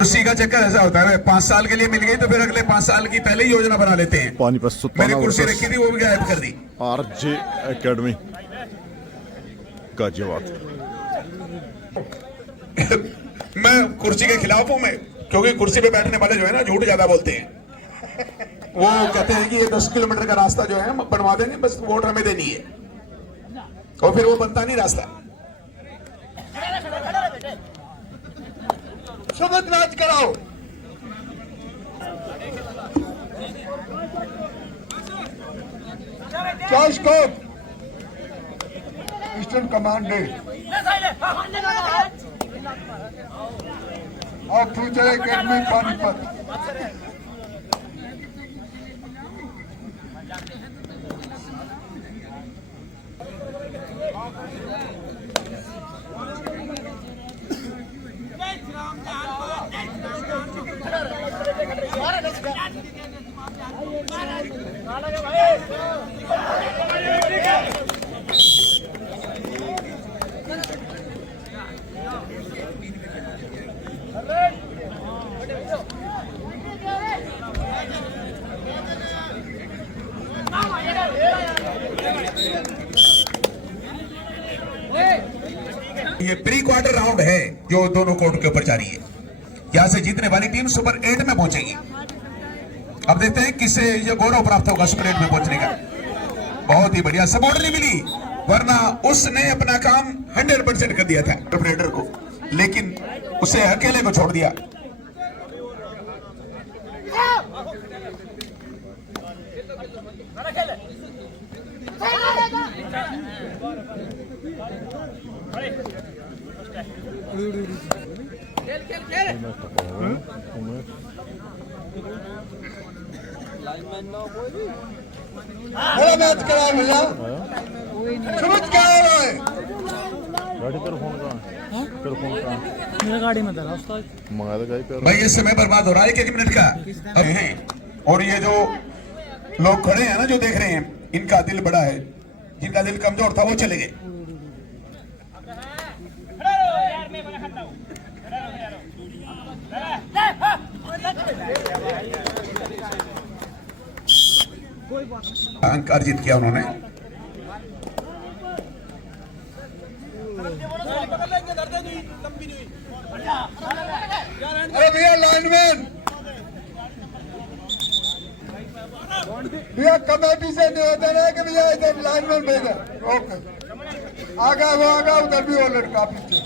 कुर्सी का चक्कर ऐसा होता है, 5 साल के लिए मिल गई तो फिर अगले 5 साल की पहले ही योजना बना लेते हैं। पानी प्रस्तुत मैंने कुर्सी रखी थी वो भी गायब कर दी। RJ academy Ghaziabad. मैं कुर्सी के खिलाफ हूं मैं, क्योंकि कुर्सी पे बैठने वाले जो है ना झूठ ज्यादा बोलते हैं। वो कहते हैं कि ये 10 किलोमीटर का रास्ता जो है बनवा देंगे, बस वोट हमें देनी है, और फिर वो बनता नहीं रास्ता। शपथ राज कराओ। चॉइस कोड ईस्टर्न कमांड और फ्यूचर एकेडमी पानीपत। ये प्री क्वार्टर राउंड है जो दोनों कोर्ट के ऊपर जारी है। यहां से जीतने वाली टीम सुपर 8 में पहुंचेगी। अब देखते हैं किससे ये गौरव प्राप्त होगा सुपर 8 में पहुंचने का। बहुत ही बढ़िया सपोर्ट नहीं मिली, वरना उसने अपना काम 100% कर दिया था ऑपरेटर को, लेकिन उसे अकेले को छोड़ दिया। बड़ा मैच कराओ भैया, समझ क्या हो रहा है। गाड़ी तेरा फोन कहाँ है? तेरा फोन कहाँ है? मेरा गाड़ी में था उस्ताद। मंगा दे गाड़ी पे। भाई ये समय बर्बाद हो रहा है 1 मिनट का अब है। और ये जो लोग खड़े हैं ना जो देख रहे हैं, इनका दिल बड़ा है, जिनका दिल कमजोर था वो चले गए। अंक अर्जित किया उन्होंने। अरे भैया लाइनमैन, भैया कमेटी से निवेदन है कि भैया इधर लाइनमैन भेजा। ओके, आगा वो आगा, उधर भी वो लड़का पीछे।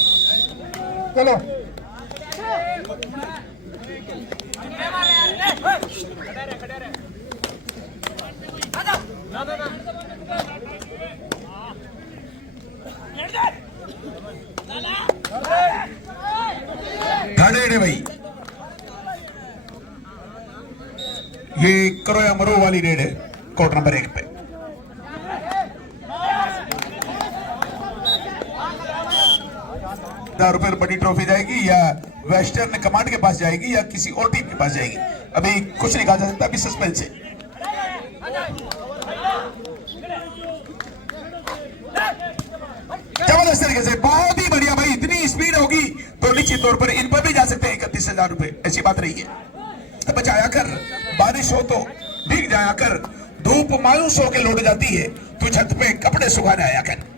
चलो खड़े रे भाई, ये करो या मरो वाली रेड है कोर्ट नंबर 1 पे। ₹1000 बड़ी ट्रॉफी जाएगी या वेस्टर्न कमांड के पास जाएगी या किसी और टीम के पास जाएगी, अभी कुछ नहीं कहा जा सकता, अभी सस्पेंस है। जबरदस्त तरीके से, बहुत ही बढ़िया भाई। इतनी स्पीड होगी तो निश्चित तौर पर इन पर भी जा सकते हैं 31,000 रुपए, ऐसी बात रही है। तो बचाया कर, बारिश हो तो भीग जाया कर, धूप मायूस होकर लौट जाती है, तू छत पे कपड़े सुखाने आया कर।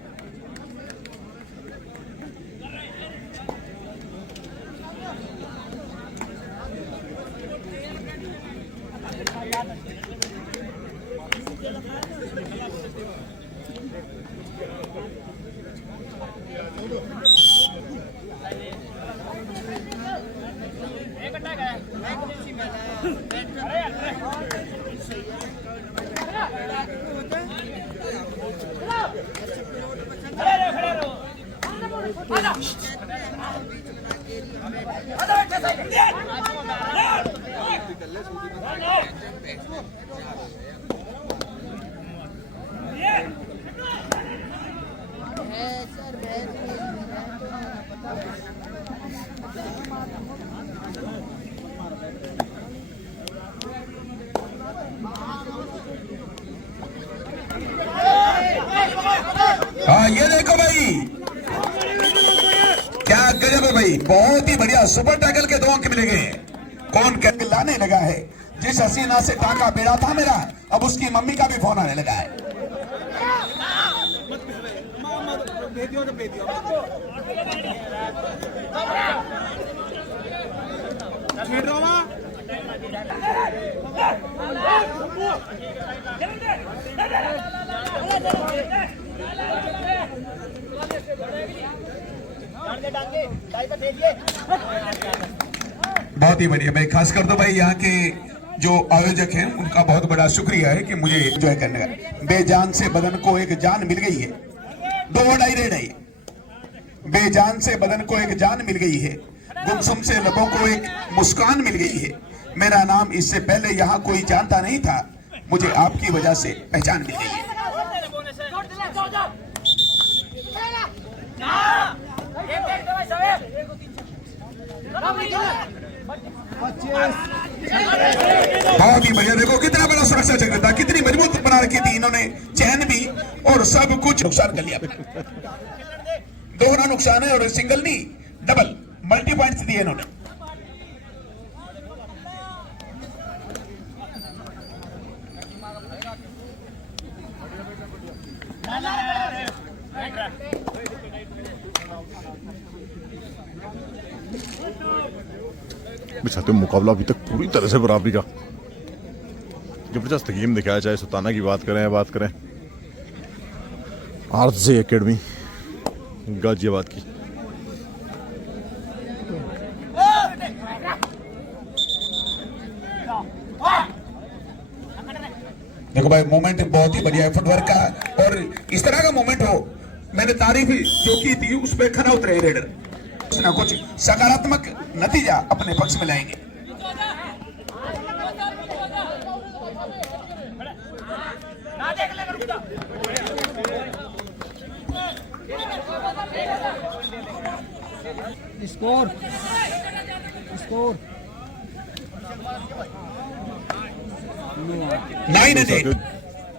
हाँ ये देखो भाई, क्या गजब है भाई, बहुत ही बढ़िया। सुपर टैकल के 2 अंक मिलेंगे। कौन टैकल लाने लगा है? जिस हसीना से टाका बेड़ा था मेरा, अब उसकी मम्मी का भी फोन आने लगा है। बहुत ही बढ़िया भाई, खासकर तो भाई यहाँ के जो आयोजक हैं उनका बहुत बड़ा शुक्रिया है कि मुझे एंजॉय करने का। बेजान से बदन को एक जान मिल गई है, 2 ढाई रेड है। बेजान से बदन को एक जान मिल गई है, गुमसुम से लबों को एक मुस्कान मिल गई है। मेरा नाम इससे पहले यहाँ कोई जानता नहीं था, मुझे आपकी वजह से पहचान मिल गई है। बहुत ही बढ़िया, देखो कितना बड़ा सुरक्षा चक्र था, कितनी मजबूत बना रखी थी इन्होंने, चैन भी और सब कुछ नुकसान कर लिया। दोहरा नुकसान है, और सिंगल नहीं डबल मल्टी पॉइंट्स दिए इन्होंने। चाहते मुकाबला अभी तक पूरी तरह से बराबरी का जबरदस्त गेम दिखाया, चाहे सुल्ताना की बात करें आरजे एकेडमी गाजियाबाद की। देखो भाई, मोमेंट बहुत ही बढ़िया है फुटवर्क का, और इस तरह का मोमेंट हो, मैंने तारीफ जो की थी उस पर खरा उतरे रेडर, कुछ ना कुछ सकारात्मक नतीजा अपने पक्ष में लाएंगे। स्कोर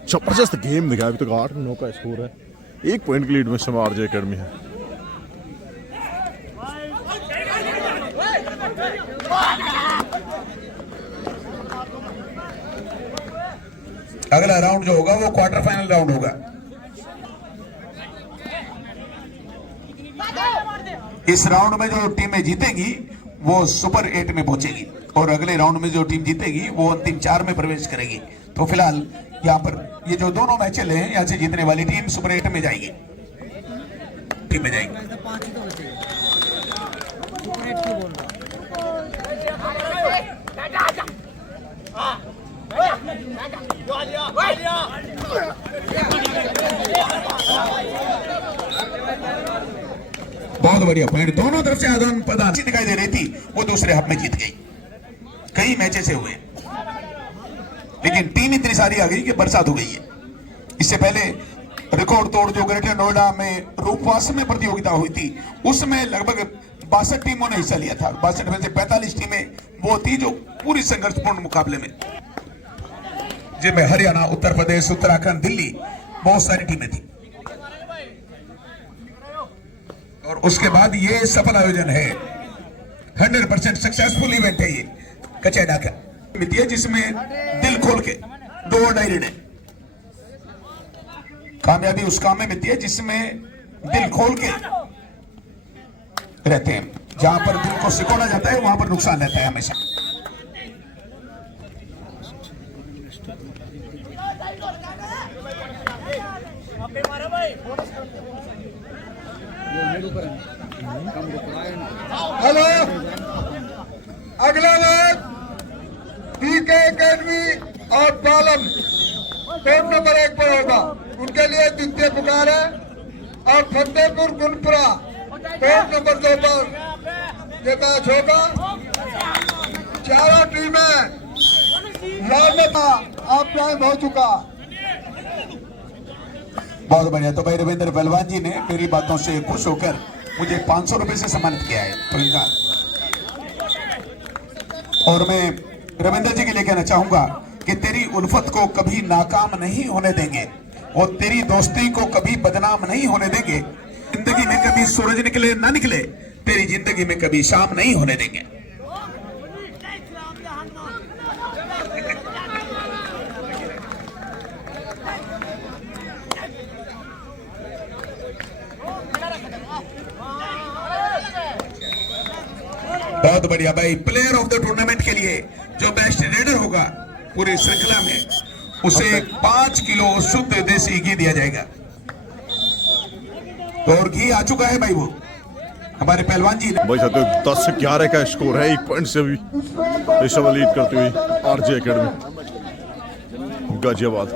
जबरदस्त गेम दिखाया, अभी तक 8-9 का स्कोर है, 1 पॉइंट की लीड में समय आरजे एकेडमी है। अगला राउंड जो होगा वो क्वार्टर फाइनल राउंड होगा। इस राउंड में जो टीमें जीतेंगी वो सुपर 8 में पहुंचेगी, और अगले राउंड में जो टीम जीतेगी वो अंतिम 4 में प्रवेश करेगी। तो फिलहाल यहाँ पर ये जो दोनों मैच चले हैं, यहाँ से जीतने वाली टीम सुपर 8 में जाएगी, टीम में जाएगी। बहुत बढ़िया पॉइंट, दोनों तरफ से आदान प्रदान दिखाई दे रही थी, वो दूसरे हाफ में जीत गई। कई मैचेस से हुए, लेकिन टीम इतनी सारी आ गई कि बरसात हो गई है। इससे पहले रिकॉर्ड तोड़ जो ग्रेटर नोएडा में रूपवास में प्रतियोगिता हुई थी, उसमें लगभग 62 टीमों ने हिस्सा लिया था। 62 में से 45 टीमें वो थी जो पूरी संघर्षपूर्ण मुकाबले में, जिनमें हरियाणा, उत्तर प्रदेश, उत्तराखंड, दिल्ली, बहुत सारी टीमें थी। और उसके बाद ये सफल आयोजन है, 100% सक्सेसफुल इवेंट है ये कचेड़ा का, जिसमें दिल खोल के 2 डायरेक्ट है। कामयाबी उस काम में मिलती है जिसमें दिल खोल के रहते हैं। जहां पर दिल को सिकोड़ा जाता है वहां पर नुकसान रहता है हमेशा। हेलो, अगला मैच पीके एकेडमी और पालम टीम नंबर 1 पर होगा, उनके लिए द्वितीय पुकार है। और फतेहपुर गुनपुरा टीम नंबर 2 पर ये मैच होगा। चारों टीमें आप टाइम हो चुका। बहुत बढ़िया। तो भाई रविंद्र पहलवान जी ने मेरी बातों से खुश होकर मुझे 500 रुपए से सम्मानित किया है, तो इनका, और मैं रविंद्र जी के लिए कहना चाहूंगा कि तेरी उल्फत को कभी नाकाम नहीं होने देंगे। वो तेरी दोस्ती को कभी बदनाम नहीं होने देंगे। जिंदगी में कभी सूरज निकले ना निकले, तेरी जिंदगी में कभी शाम नहीं होने देंगे। बहुत बढ़िया भाई। प्लेयर ऑफ द टूर्नामेंट के लिए जो बेस्ट रेडर होगा पूरी श्रृंखला में, उसे 5 किलो शुद्ध देसी घी दिया जाएगा। तो और घी आ चुका है भाई, वो हमारे पहलवान जी ने। भाई साहब 10-11 का स्कोर है, 1 पॉइंट से भी ऋषभ लीड करती हुई आरजे एकेडमी गाजियाबाद।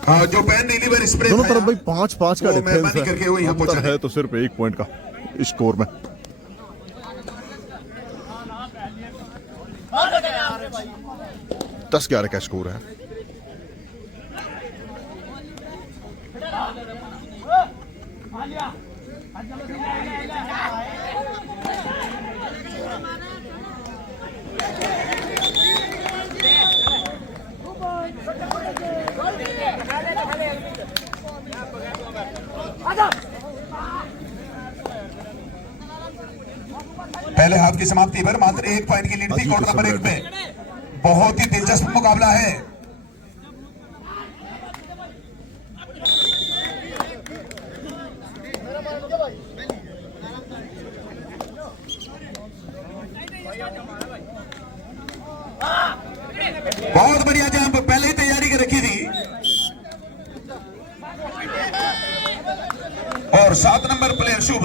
हाँ, जो पैन रिलीवर स्प्रे दोनों तरफ भाई 5-5 का वो डिफरेंस मेहरबानी करके वो यहाँ है, पहुंचा अंतर है तो सिर्फ 1 पॉइंट का स्कोर में। दस 11 का स्कोर है। पहले हाफ की समाप्ति पर मात्र 1 पॉइंट की लीड थी कोर्ट नंबर 1 पे। बहुत ही दिलचस्प मुकाबला है। बहुत बढ़िया जंप, पहले ही तैयारी कर रखी थी। और 7 नंबर प्लेयर शुभ।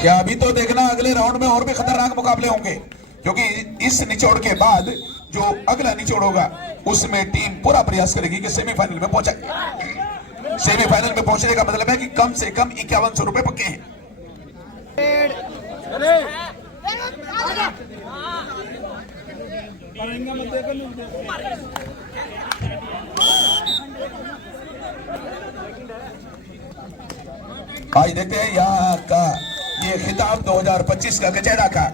क्या अभी तो देखना, अगले राउंड में और भी खतरनाक मुकाबले होंगे, क्योंकि इस निचोड़ के बाद जो अगला निचोड़ होगा उसमें टीम पूरा प्रयास करेगी कि सेमीफाइनल में पहुंचे। सेमीफाइनल में पहुंचने का मतलब है कि कम से कम 5100 रुपए पक्के हैं। आज देखते हैं यहाँ का ये खिताब 2025 का कचहरा का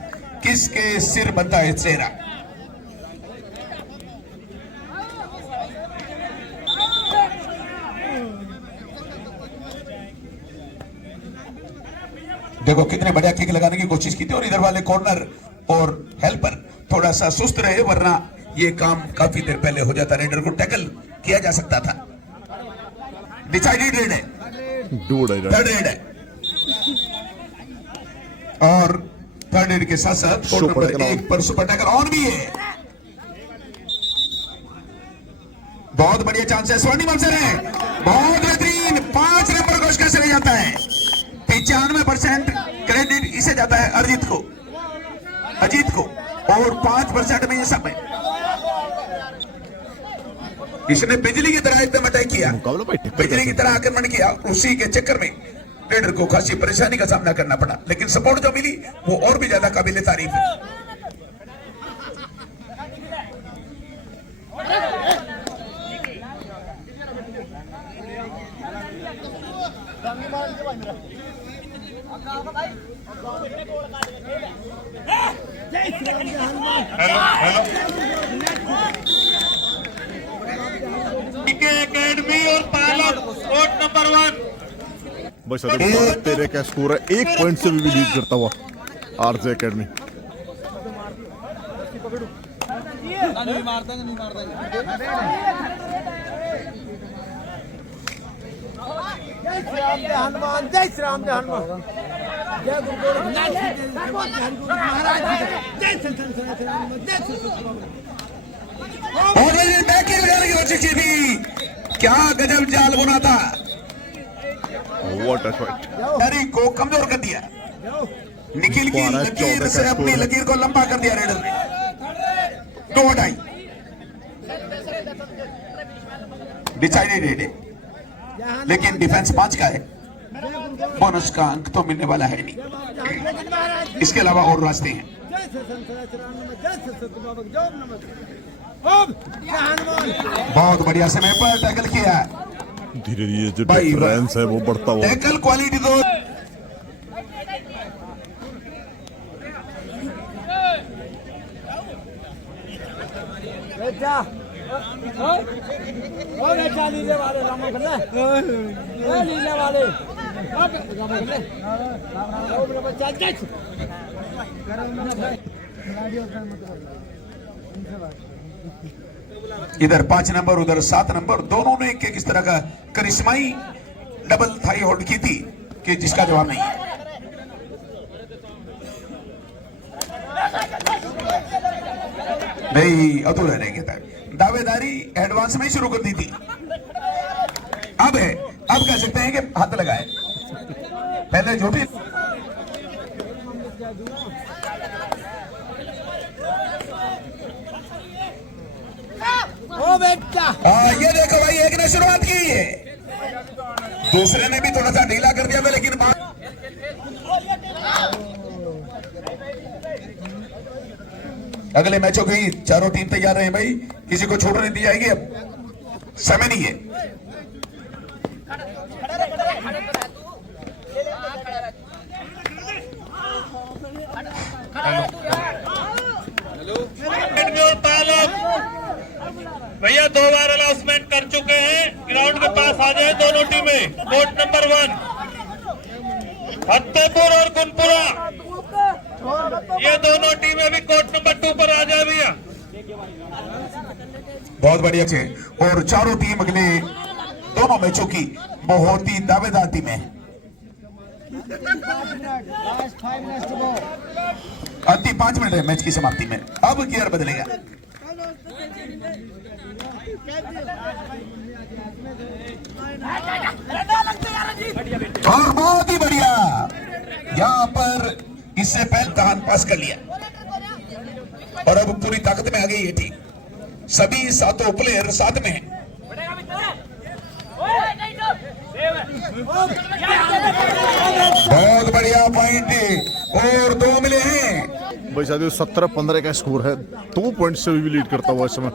किसके सिर बनता है चेहरा। देखो कितने बढ़िया किक लगाने की कोशिश की थी, और इधर वाले कॉर्नर और हेल्पर थोड़ा सा सुस्त रहे, वरना ये काम काफी देर पहले हो जाता, रेडर को टैकल किया जा सकता था। डिसाइडेड रेड है, थर्ड रेड है, और थर्ड रेड के साथ साथ कोर्ट नंबर 1 पर सुपर टैकल ऑन भी है। बहुत बढ़िया चांस है, स्वर्णिम अवसर है, बहुत बेहतरीन। 5 नंबर को उसका चले जाता है। 95% क्रेडिट इसे जाता है अजीत को, और 5% में ये सब है। इसने बिजली की तरह एकदम अटैक किया, बिजली की तरह आक्रमण किया। उसी के चक्कर में रेडर को खासी परेशानी का सामना करना पड़ा, लेकिन सपोर्ट जो मिली वो और भी ज्यादा काबिल तारीफ है। एकेडमी और पायलट कोर्ट नंबर 1। बस तेरे का स्कोर है, 1 पॉइंट से भी लीड करता हुआ आरजे एकेडमी। जय श्री राम जय हनुमान, जय श्री राम जय हनुमान, जय गुरु गोरखनाथ महाराज, जय संतन सनातन, जय बैक लगाने की कोशिश की थी, क्या गजब जाल बुना था। व्हाट अ शॉट, को कमजोर कर दिया, निखिल की लकीर से अपनी लकीर को लंबा कर दिया रेडर ने। 2 हटाई। डिसाइडेड है, लेकिन डिफेंस 5 का है, बोनस का अंक तो मिलने वाला है नहीं। इसके अलावा और रास्ते हैं। बहुत बढ़िया समय पर टैकल किया। धीरे धीरे जो भाई, डिफरेंस है वो बढ़ता हुआ। टैकल क्वालिटी तो बेटा ओ बेटा नीले वाले रामा कर ले ए नीले वाले रामा कर ले ओ मेरा बच्चा जच इधर 5 नंबर उधर 7 नंबर, दोनों ने एक इस तरह का करिश्माई डबल थाई होल्ड की थी कि जिसका जवाब नहीं है। नहीं, अधूरा रह गया था। दावेदारी एडवांस में ही शुरू कर दी थी। अब कह सकते हैं कि हाथ लगाए। पहले जो भी ओ बेटा ये देखो भाई, एक ने शुरुआत की है, दूसरे ने भी थोड़ा सा ढीला कर दिया, लेकिन अगले मैचों की चारों टीम तैयार रहे भाई, किसी को छूट नहीं दी जाएगी। अब समय नहीं है। और पालक भैया 2 बार अनाउंसमेंट कर चुके हैं, ग्राउंड के पास आ जाए दोनों टीमें। कोर्ट नंबर 1 फतेहपुर और गुनपुरा, ये दोनों टीमें भी कोर्ट नंबर 2 पर आ जाए भैया। बहुत बढ़िया थे, और चारों टीम अगले दोनों मैचों की बहुत ही दावेदार टीमें हैं। अंतिम 5 मिनट है मैच की समाप्ति में। अब गियर बदलेगा। और बहुत ही बढ़िया, यहां पर इससे पहले दहान पास कर लिया और अब पूरी ताकत में आ गई ये टीम। सभी 7 प्लेयर साथ में हैं। बहुत बढ़िया पॉइंट और 2 मिले हैं भाई साथियों 17-15 का स्कोर है, 2 पॉइंट से भी लीड करता हुआ इस समय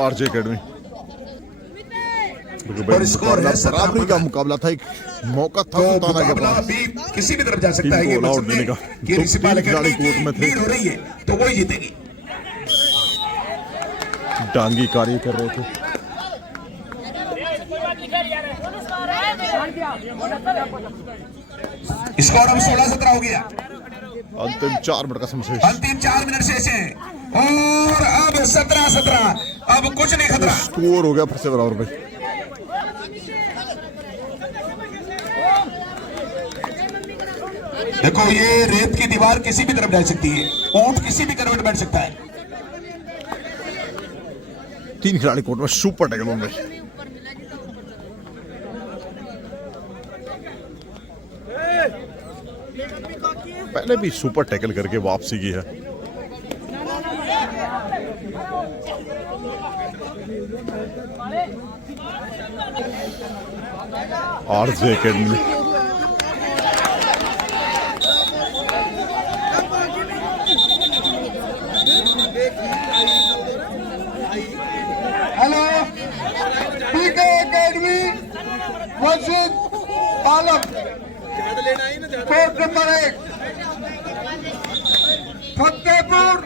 आरजे एकेडमी। और स्कोर है बराबरी का मुकाबला था, एक मौका था सुल्ताना के मुकाबला पास भी किसी भी तरफ जा सकता है। ये टीम को मकसद आउट देने का। कि तो रिसिपाल तीन खिलाड़ी एकेडमी कोर्ट में की थे। लीड हो रही है तो वही जीतेगी। डांगी कार्य कर रहे थे। स्कोर अब 16-17 हो गया। अंतिम 4 मिनट का समय शेष। अंतिम 4 मिनट शेष है और अब 17-17, अब कुछ नहीं खतरा। स्कोर हो गया फिर से बराबर भाई। देखो, ये रेत की दीवार किसी भी तरफ जा सकती है, ऊंट किसी भी करवट बैठ सकता है। 3 खिलाड़ी कोर्ट में सुपर टैकल में। पहले भी सुपर टैकल करके वापसी की है। आरजे एकेडमी हेलो, पीके एकेडमी मस्जिद पालक, कोर्ट नंबर 1 फतेहपुर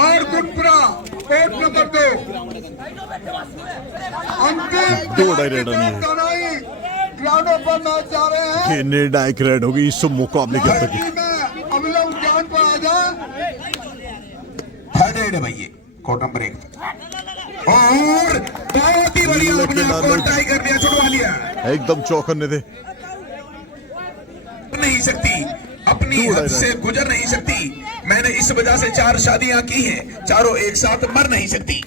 और गुनपुरा, कोर्ट नंबर 2 अंतिम 2 डायरेक्ट नहीं है। दोनों ग्राउंडों पर मैच जा रहे हैं। ये निर्णायक रेड होगी इस मुकाबले के अंदर की। में अभिलम जान पर आ जाए। थर्ड एड है भाई, ये कोर्ट नंबर 1 और बहुत ही बढ़िया अपने आप को ट्राई कर दिया, छुड़वा लिया। एकदम चौकन्ने थे। नहीं सकती, अपनी हद से गुजर नहीं सकती। मैंने इस वजह से 4 शादियां की हैं, चारों एक साथ मर नहीं सकती।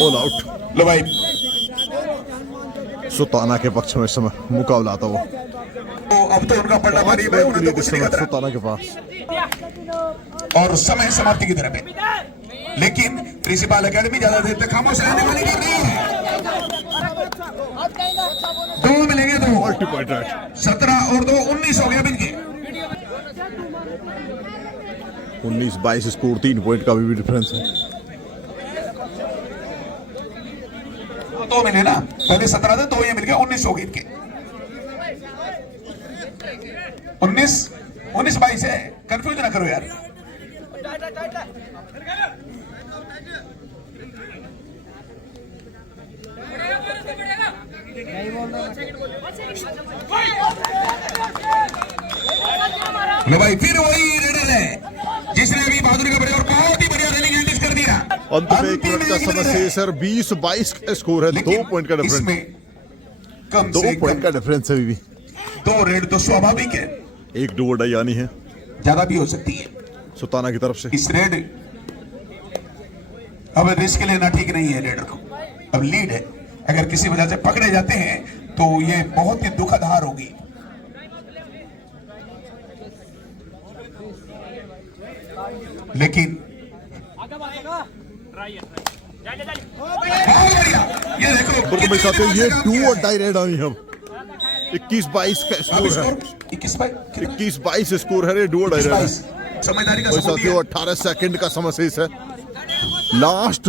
All out. लो भाई, सुल्ताना के पक्ष में इस समय मुकाबला आता हुआ। तो अब तो उनका पलटा मारी है, उन्हें तो कुछ नहीं खतरा। सुल्ताना के पास और समय समाप्ति की तरफ है, लेकिन प्रिंसिपल एकेडमी ज्यादा देर तक खामोश रहने वाली टीम नहीं है। दो मिलेंगे, दो। Multi point right. 17 और 2 19 हो गया इनके। 19-22 स्कोर, 3 पॉइंट का भी डिफरेंस है। दो मिले ना, पहले 17 थे, 2 ये मिल गए, 19 हो गए इनके। 19-22 है, कंफ्यूज ना करो यार। लो भाई, फिर वही रेडर है जिसने अभी बहादुरी का प्रयोग बहुत ही बढ़िया रनिंग एंडिश कर दिया। अंत में एक मिनट का समय शेष है, 20-22 का स्कोर है, 2 पॉइंट का डिफरेंस। इसमें कम 2 से पॉइंट कम का डिफरेंस है अभी भी। 2 रेड तो स्वाभाविक है, एक डू और डाई आनी है ज्यादा भी हो सकती है सुल्ताना की तरफ से। इस रेड। अब रिस्क लेना ठीक नहीं है रेडर को, अब लीड है, अगर किसी वजह से पकड़े जाते हैं तो ये बहुत ही दुखद हार होगी। लेकिन ये देखो, मेरे साथ ये डू और डाई रेड आई है। 21-22 का स्कोर है, 21-22 स्कोर है, डू और डाई रेड है। समझदारी का सबूत साथियों, है। 18 सेकंड का समय शेष है, लास्ट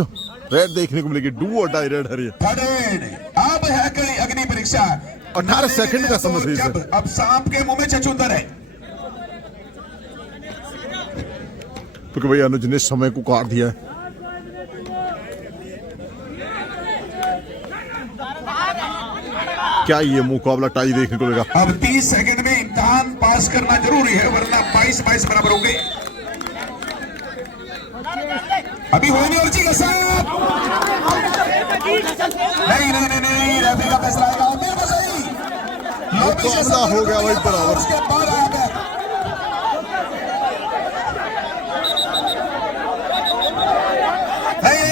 रेड देखने को मिलेगी, डू और डाई रेड है ये। अब है कोई अग्नि परीक्षा, 18 सेकंड का समय शेष है। अब सांप के मुंह में छछूंदर है। क्योंकि भाई अनुज ने समय को काट दिया है। क्या ये मुकाबला टाई देखने को मिलेगा? अब 30 सेकंड में इम्तिहान पास करना जरूरी है, वरना 22-22 बराबर होंगे। अभी होने और जी साहब, नहीं, रेफरी का फैसला आएगा। बिल्कुल सही, मुकाबला हो गया भाई बराबर। उसके बाद आया गया।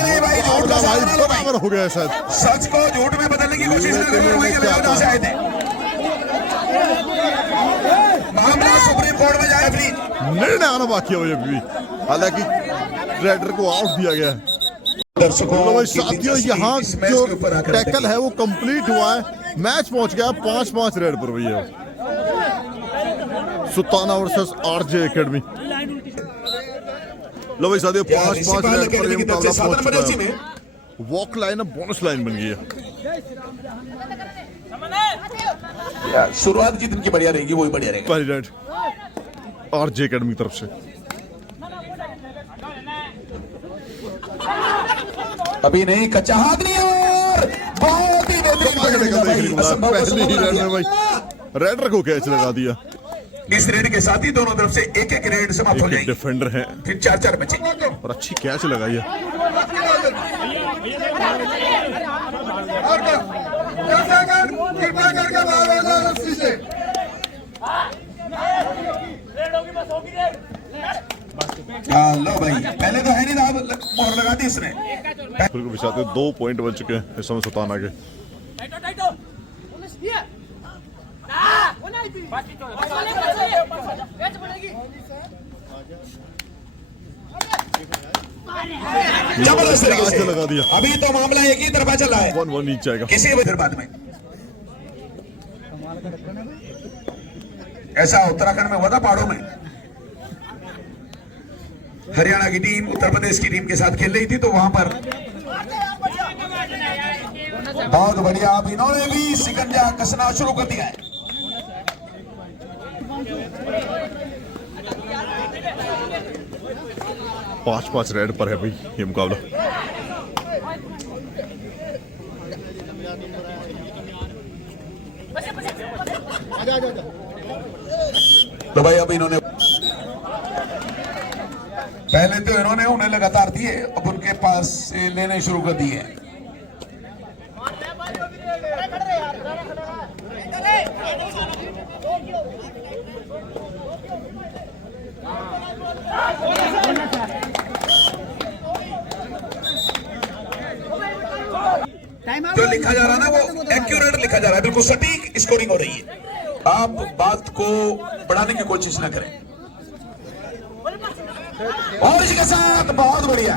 नहीं भाई, झूठ का भाई सहारा लो भाई। बराबर हो गया है शायद। सच को झूठ में बदलने की कोशिश न करो, वहीं के बजाय जहां से आए थे। मामला सुप्रीम कोर्ट में जाए, प्लीज। निर्णय आना बाकी है भाई अभी भी, हालांकि रेडर को आउट दिया गया है। दर्शकों तो भाई साथियों, यहाँ जो टैकल है वो कंप्लीट हुआ है, मैच पहुंच गया 5-5 रेड पर भैया। Sultana versus RJ academy. लो भाई साथियों, 5-5 रेड पर ये मुकाबला पहुंच चुका है। वॉक लाइन अब बोनस लाइन बन गई है। शुरुआत जितनी की बढ़िया रहेगी वही बढ़िया रहेगा। पहली रेड आरजे एकेडमी की तरफ से। अभी नहीं, कच्चा हाथ नहीं है, और बहुत ही बेहतरीन पकड़ लिया भाई। असंभव को पहली संभव ही बना रेड दिया। में भाई रेडर को कैच लगा दिया। इस रेड के साथ ही दोनों तरफ से एक रेड समाप्त हो एक जाएगी, डिफेंडर है फिर 4-4 बचे। और अच्छी कैच लगाई है। और क्या? 10 सेकंड कृपया करके बाहर आ जाओ रस्सी से। लो भाई, पहले तो है नहीं था, मोहर लगा दी इसने। बिल्कुल विशाल, 2 पॉइंट बन चुके हैं इस समय सुल्ताना के। जबरदस्त तरीके से लगा दिया। अभी तो मामला एक ही तरफा चल रहा है, 1-1 नीचे जाएगा। किसी भी बाद में ऐसा उत्तराखंड में हुआ था, पहाड़ों में हरियाणा की टीम उत्तर प्रदेश की टीम के साथ खेल रही थी, तो वहां पर बहुत बढ़िया। अब इन्होंने भी शिकंजा कसना शुरू कर दिया है। पांच रेड पर है भाई ये मुकाबला। तो भाई अब इन्होंने पहले तो इन्होंने उन्हें लगातार दिए, अब उनके पास से लेने शुरू कर दिए। लिखा जा रहा है ना वो एक्यूरेट लिखा जा रहा है, बिल्कुल सटीक स्कोरिंग हो रही है। आप बात को बढ़ाने की कोशिश ना करें। और इसके साथ बहुत बढ़िया,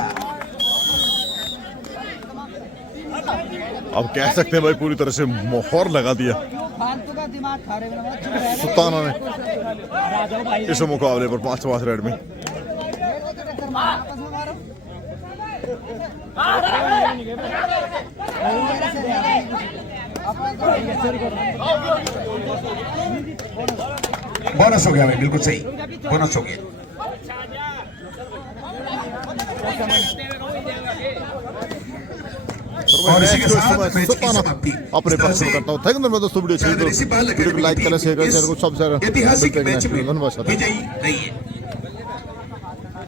अब कह सकते हैं भाई पूरी तरह से मोहर लगा दिया सुल्ताना ने इस मुकाबले पर 5 रेड में। बोनस हो गया भाई, बिल्कुल सही, बोनस हो गया। और इसी के साथ मैच की समाप्ति अपने पक्ष में करता हूँ। थैंक यू दोस्तों, वीडियो को लाइक करें, शेयर करें, सबसे ऐतिहासिक मैच में विजयी नहीं है।